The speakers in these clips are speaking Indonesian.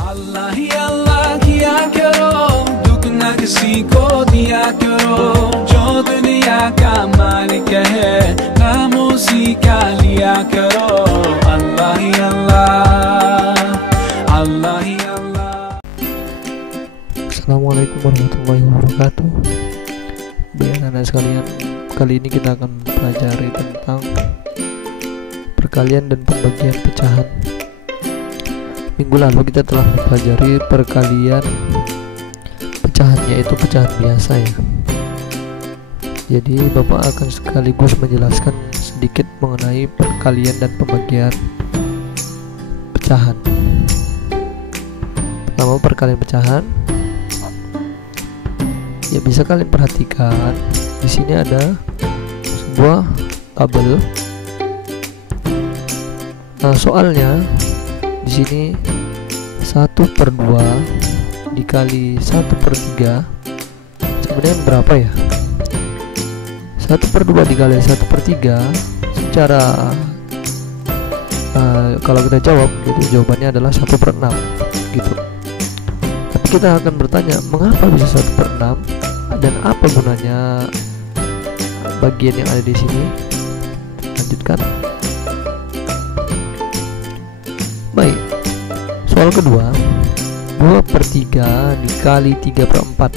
अल्लाह ही अल्लाह किया करो, दुख न किसी को दिया करो, जो दुनिया का मालिक है नाम उसी का लिया करो। अल्लाह ही अल्लाह, अल्लाह ही अल्लाह। Assalamualaikum warahmatullahi wabarakatuh. Baik anak sekalian, kali ini kita akan pelajari tentang perkalian dan pembagian pecahan. Minggu lalu kita telah mempelajari perkalian pecahan, yaitu pecahan biasa ya. Jadi Bapak akan sekaligus menjelaskan sedikit mengenai perkalian dan pembagian pecahan. Pertama, perkalian pecahan. Ya, bisa kalian perhatikan di sini ada sebuah tabel. Nah, soalnya di sini 1/2 dikali 1/3 sebenarnya berapa ya? 1/2 dikali 1/3 secara kalau kita jawab gitu, jawabannya adalah 1/6 gitu. Tapi kita akan bertanya, mengapa bisa 1/6 dan apa gunanya bagian yang ada di sini? Lanjutkan. Baik, soal kedua, 2/3 dikali 3/4.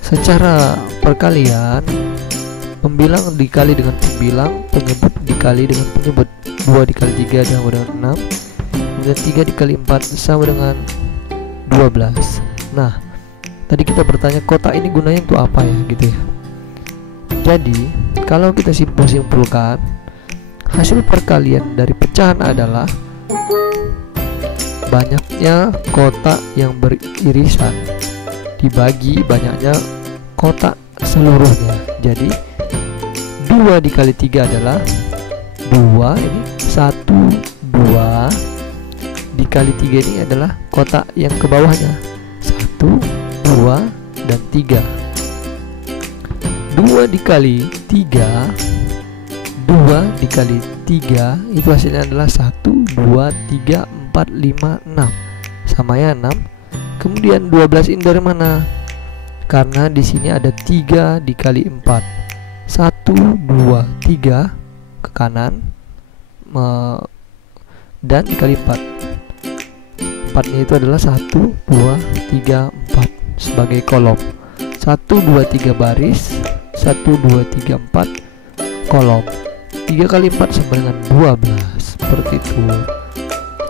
Secara perkalian, pembilang dikali dengan pembilang, penyebut dikali dengan penyebut. 2 dikali 3 sama dengan 6, kemudian 3 dikali 4 sama dengan 12. Nah, tadi kita bertanya kotak ini gunanya untuk apa ya gitu ya. Jadi kalau kita simpulkan, hasil perkalian dari pecahan adalah banyaknya kotak yang beririsan dibagi banyaknya kotak seluruhnya. Jadi 2 dikali 3 adalah 2, ini 1, 2 dikali 3 ini adalah kotak yang ke bawahnya 1, 2, dan 3. 2 dikali 3 2 dikali 3 itu hasilnya adalah 1, 2, 3, 4, 5, 6 sama ya 6. Kemudian 12 ini dari mana? Karena di sini ada 3 dikali 4, 1, 2, 3 ke kanan dan dikali 4. 4 nya itu adalah 1, 2, 3, 4 sebagai kolom. 1, 2, 3 baris, 1, 2, 3, 4 kolom. 3 kali 4 sama dengan 12, seperti itu.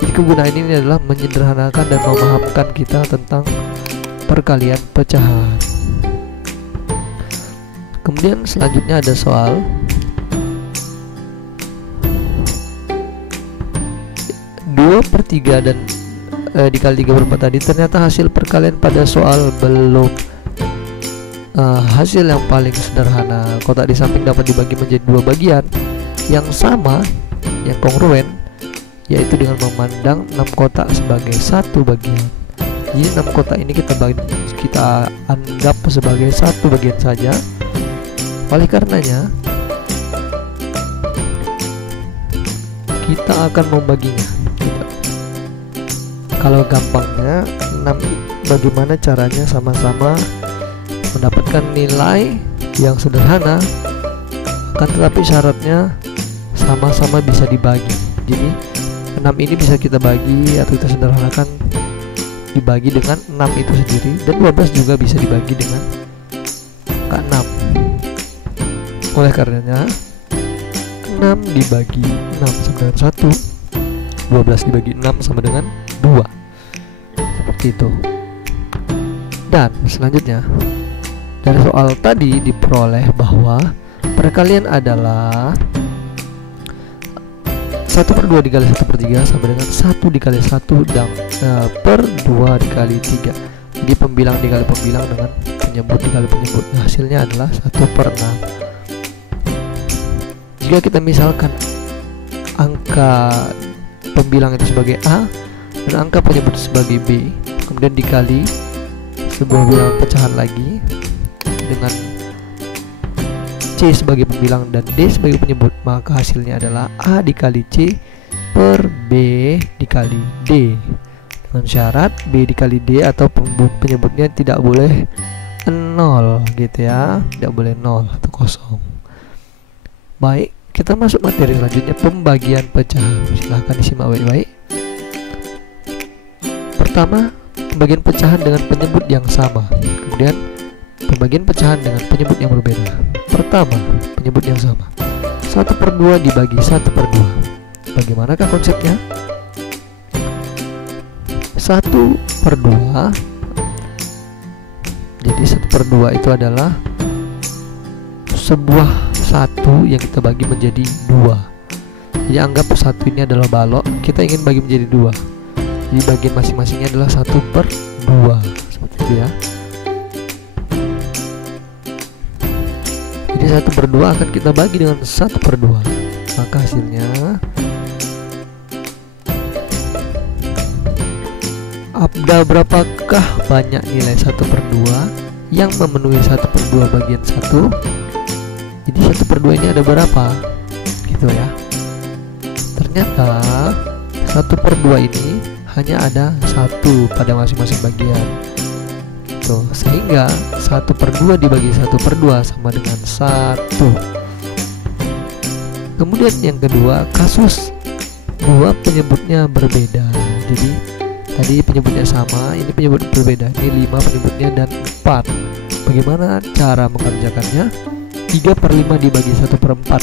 Jadi kegunaan ini adalah menyederhanakan dan memahamkan kita tentang perkalian pecahan. Kemudian selanjutnya ada soal 2/3 dan dikali 3/4 tadi. Ternyata hasil perkalian pada soal belum hasil yang paling sederhana. Kotak di samping dapat dibagi menjadi 2 bagian yang sama, yang kongruen, yaitu dengan memandang 6 kotak sebagai 1 bagian. Jadi 6 kotak ini kita anggap sebagai 1 bagian saja. Oleh karenanya kita akan membaginya. Kalau gampangnya 6, bagaimana caranya sama-sama mendapatkan nilai yang sederhana, akan tetapi syaratnya sama-sama bisa dibagi. Jadi 6 ini bisa kita bagi atau kita sederhanakan dibagi dengan 6 itu sendiri, dan 12 juga bisa dibagi dengan angka 6. Oleh karenanya 6 dibagi 6 sama dengan 1, 12 dibagi 6 sama dengan 2, seperti itu. Dan selanjutnya dari soal tadi diperoleh bahwa perkalian adalah 1/2 dikali 1/3 sama dengan 1 dikali 1 dan per 2 dikali 3. Jadi pembilang dikali pembilang dengan penyebut dikali penyebut. Nah, hasilnya adalah 1/6. Jika kita misalkan angka pembilang itu sebagai A dan angka penyebut sebagai B, kemudian dikali sebuah bilangan pecahan lagi dengan C sebagai pembilang dan D sebagai penyebut, maka hasilnya adalah A dikali C per B dikali D. dengan syarat B dikali D atau penyebutnya tidak boleh 0 gitu ya, tidak boleh 0 atau kosong. Baik, kita masuk materi selanjutnya, pembagian pecahan. Silahkan disimak baik-baik. Pertama, pembagian pecahan dengan penyebut yang sama. Kemudian pembagian pecahan dengan penyebut yang berbeda. Pertama, penyebut yang sama. 1/2 dibagi 1/2. Bagaimanakah konsepnya? 1/2. Jadi 1/2 itu adalah sebuah satu yang kita bagi menjadi 2. Jadi anggap satu ini adalah balok, kita ingin bagi menjadi 2. Jadi bagian masing-masingnya adalah 1/2 seperti itu ya. Jadi 1/2 akan kita bagi dengan 1/2, maka hasilnya ada berapakah banyak nilai 1/2 yang memenuhi 1/2 bagian 1. Jadi 1/2 ini ada berapa gitu ya. Ternyata 1/2 ini hanya ada 1 pada masing-masing bagian gitu. Sehingga 1/2 dibagi 1/2 sama dengan 1. Kemudian yang kedua, kasus 2 penyebutnya berbeda. Jadi tadi penyebutnya sama, ini penyebut berbeda. Ini 5 penyebutnya dan 4. Bagaimana cara mengerjakannya? 3/5 dibagi 1/4.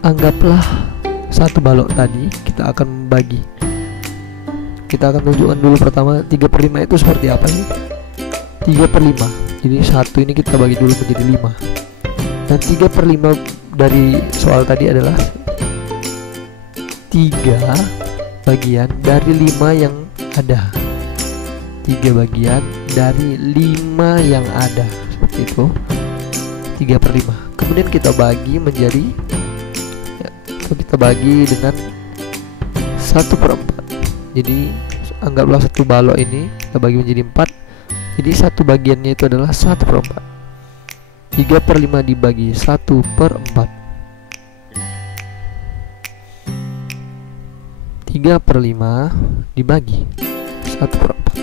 Anggaplah satu balok tadi kita akan membagi. Kita akan tunjukkan dulu pertama 3/5 itu seperti apa sih? 3/5. Jadi 1 ini kita bagi dulu menjadi 5. Dan 3/5 dari soal tadi adalah 3 bagian dari 5 yang ada. 3 bagian dari 5 yang ada, seperti itu. 3/5. Kemudian kita bagi menjadi kita bagi dengan 1/4. Jadi anggaplah satu balok ini kita bagi menjadi 4. Jadi satu bagiannya itu adalah 1/4. 3/5 dibagi 1/4. 3/5 dibagi 1/4.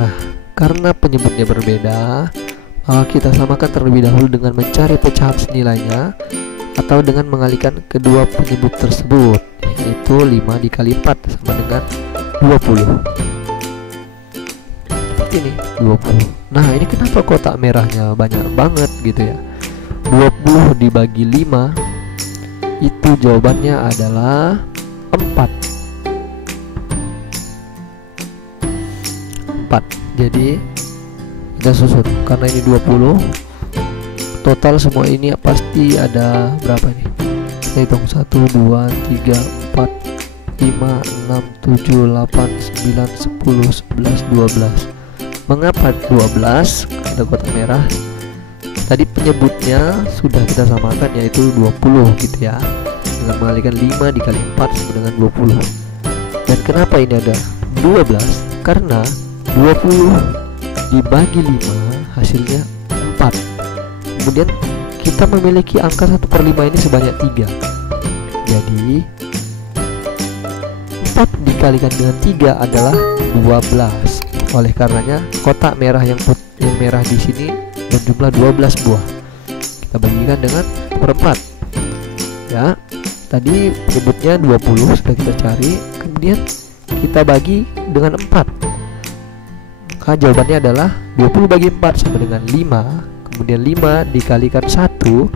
Nah, karena penyebutnya berbeda, maka kita samakan terlebih dahulu dengan mencari pecahan senilainya atau dengan mengalihkan kedua penyebut tersebut, yaitu 5 dikali 4 sama dengan 20. Seperti ini, 20. Nah, ini kenapa kotak merahnya banyak banget gitu ya? 20 dibagi 5, itu jawabannya adalah 4. Jadi kita susun, karena ini 20, total semua ini pasti ada berapa nih? Kita hitung 1, 2, 3, 4, 5, 6, 7, 8, 9, 10, 11, 12. Mengapa 12? Ada kotak merah. Tadi penyebutnya sudah kita samakan, yaitu 20 gitu ya, dengan mengalihkan 5 dikali 4 sama dengan 20. Dan kenapa ini ada 12? Karena 20 dibagi 5 hasilnya 4. Kemudian kita memiliki angka 1/5 ini sebanyak 3. Jadi 4 dikalikan dengan 3 adalah 12. Oleh karenanya kotak merah yang merah di sini berjumlah 12 buah. Kita bagikan dengan 1/4. Ya, tadi penyebutnya 20 sudah kita cari, kemudian kita bagi dengan 4. Maka jawabannya adalah 20 bagi 4 sama dengan 5. Kemudian 5 dikalikan 1,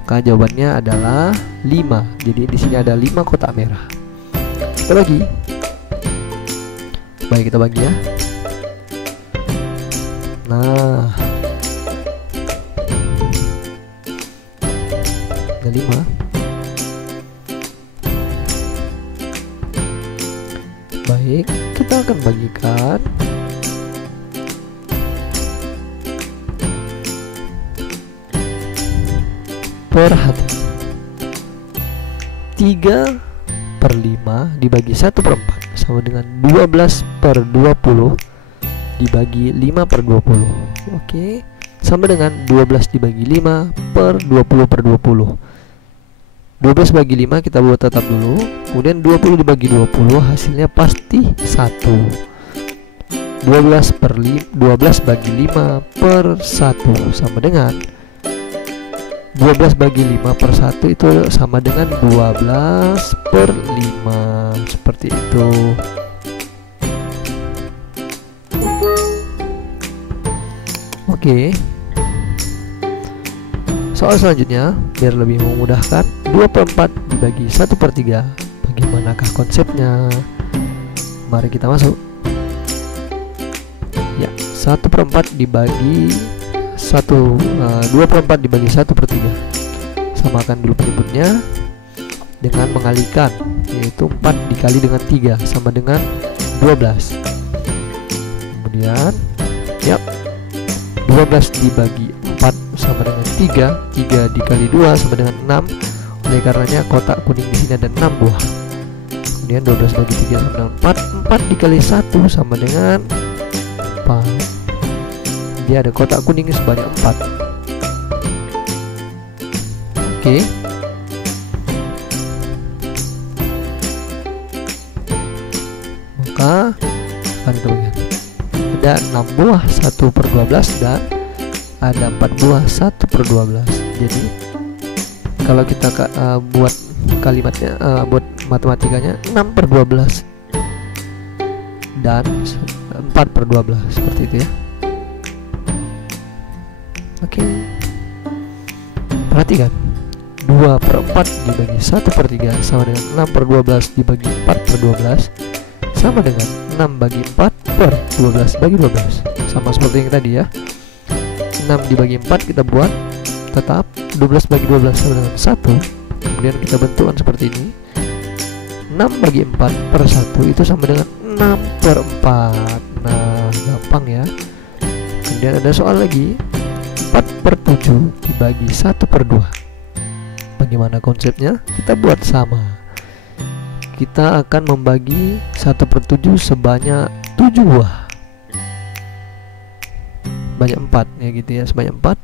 maka jawabannya adalah 5. Jadi di sini ada 5 kotak merah. Kita bagi. Baik, kita bagi ya. Nah, ada 5. Baik, kita akan bagikan. Perhati, 3/5 dibagi 1/4 sama dengan 12/20 dibagi 5/20. Oke, sama dengan 12 dibagi 5/20/20. 12 bagi 5 kita buat tetap dulu. Kemudian 20 dibagi 20 hasilnya pasti 1. 12 bagi 5 per 1 sama dengan 12 bagi 5 per 1 itu sama dengan 12 per 5. Seperti itu. Oke. Soal selanjutnya biar lebih memudahkan, 2/4 dibagi 1/3. Bagaimanakah konsepnya? Mari kita masuk. Ya, 1/4 dibagi 2/4 dibagi 1/3. Samakan dulu penyebutnya dengan mengalihkan, yaitu 4 dikali dengan 3 sama dengan 12. Kemudian, ya, 12 dibagi 4 sama dengan 3. 3 dikali 2 sama dengan 6. Oleh karenanya kotak kuning di sini ada 6 buah. Kemudian 12 bagi 3 sama dengan 4. 4 dikali 1 sama dengan 4. Dia ada kotak kuning sebanyak 4. Oke. Maka akan kita lihat ada 6 buah 1/12 dan ada 4 buah 1/12. Jadi kalau kita buat kalimatnya, buat matematikanya 6/12 dan 4/12 seperti itu ya. Oke. Perhatikan, 2/4 dibagi 1/3 sama dengan 6/12 dibagi 4/12 sama dengan 6 bagi 4 per 12 bagi 12. Sama seperti yang tadi ya. 6 dibagi 4 kita buat tetap 12 bagi 12 sama dengan 1. Kemudian kita bentukkan seperti ini. 6 bagi 4 per 1 itu sama dengan 6/4. Nah, gampang ya. Kemudian ada soal lagi, 4/7 dibagi 1/2. Bagaimana konsepnya? Kita buat sama. Kita akan membagi 1/7 sebanyak 7 buah. Banyak 4 ya gitu ya, sebanyak 4.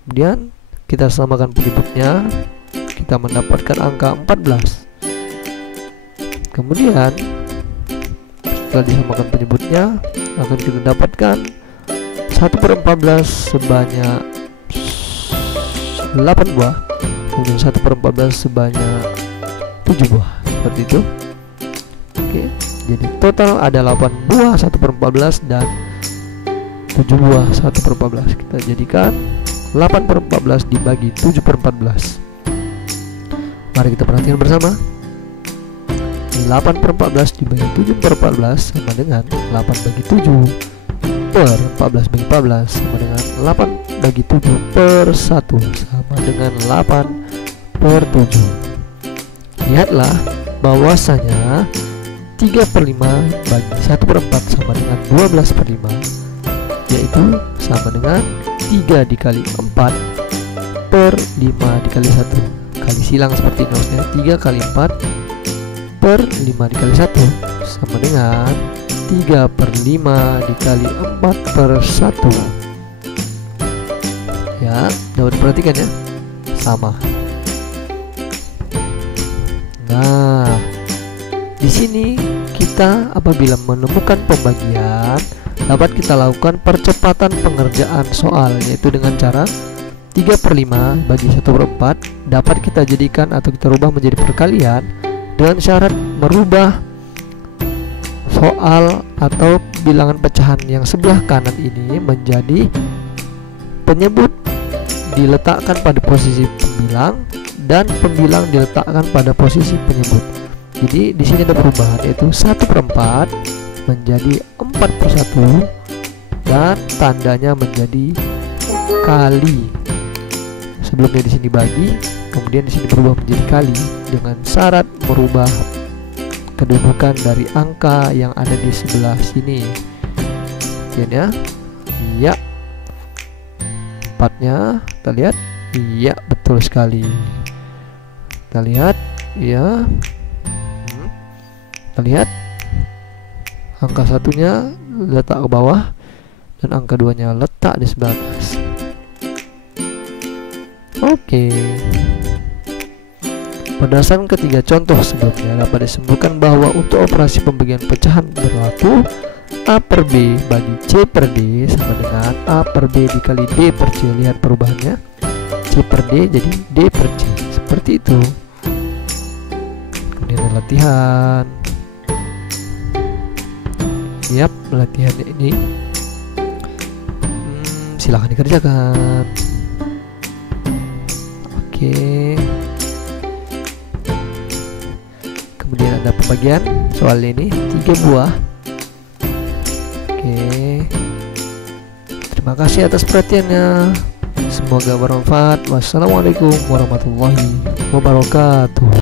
Kemudian kita samakan penyebutnya, kita mendapatkan angka 14. Kemudian setelah disamakan penyebutnya akan kita dapatkan 1/14 sebanyak 8 buah. Kemudian 1/14 sebanyak 7 buah. Seperti itu. Oke, jadi total ada 8 buah 1/14 dan 7 buah 1/14. Kita jadikan 8/14 dibagi 7/14. Mari kita perhatikan bersama. 8/14 dibagi 7/14 sama dengan 8 bagi 7 per 14 bagi 14 sama dengan 8 bagi 7 per 1 sama dengan 8 per 7. Lihatlah bahwasanya 3/5 bagi 1/4 sama dengan 12/5, yaitu sama dengan 3 dikali 4 per 5 dikali 1. Kali silang seperti ini, maksudnya 3 kali 4 per 5 dikali 1 sama dengan 3/5 dikali 4 per 1. Ya, dapat perhatikan ya, sama. Nah, di sini kita apabila menemukan pembagian dapat kita lakukan percepatan pengerjaan soal, yaitu dengan cara 3/5 bagi 1/4 dapat kita jadikan atau kita rubah menjadi perkalian dengan syarat merubah soal atau bilangan pecahan yang sebelah kanan ini menjadi penyebut diletakkan pada posisi pembilang dan pembilang diletakkan pada posisi penyebut. Jadi di sini ada perubahan, yaitu 1/4 menjadi 4/1 dan tandanya menjadi kali. Sebelumnya di sini bagi, kemudian di sini berubah menjadi kali dengan syarat merubah kedudukan dari angka yang ada di sebelah sini. Ya, iya. 4-nya kita lihat, iya betul sekali. Kita lihat, ya. Kita lihat angka 1-nya letak ke bawah dan angka 2-nya letak di sebelah atas. Oke. Berdasarkan ketiga contoh sebelumnya, dapat disimpulkan bahwa untuk operasi pembagian pecahan berlaku A per B bagi C per D sama dengan A per B dikali D per C. Lihat perubahannya, C per D jadi D per C, seperti itu. Kemudian ada latihan. Siap, latihannya ini silahkan dikerjakan. Oke. Kemudian ada pembagian soal ini 3 buah. Oke. Terima kasih atas perhatiannya. Semoga bermanfaat. Wassalamualaikum warahmatullahi wabarakatuh.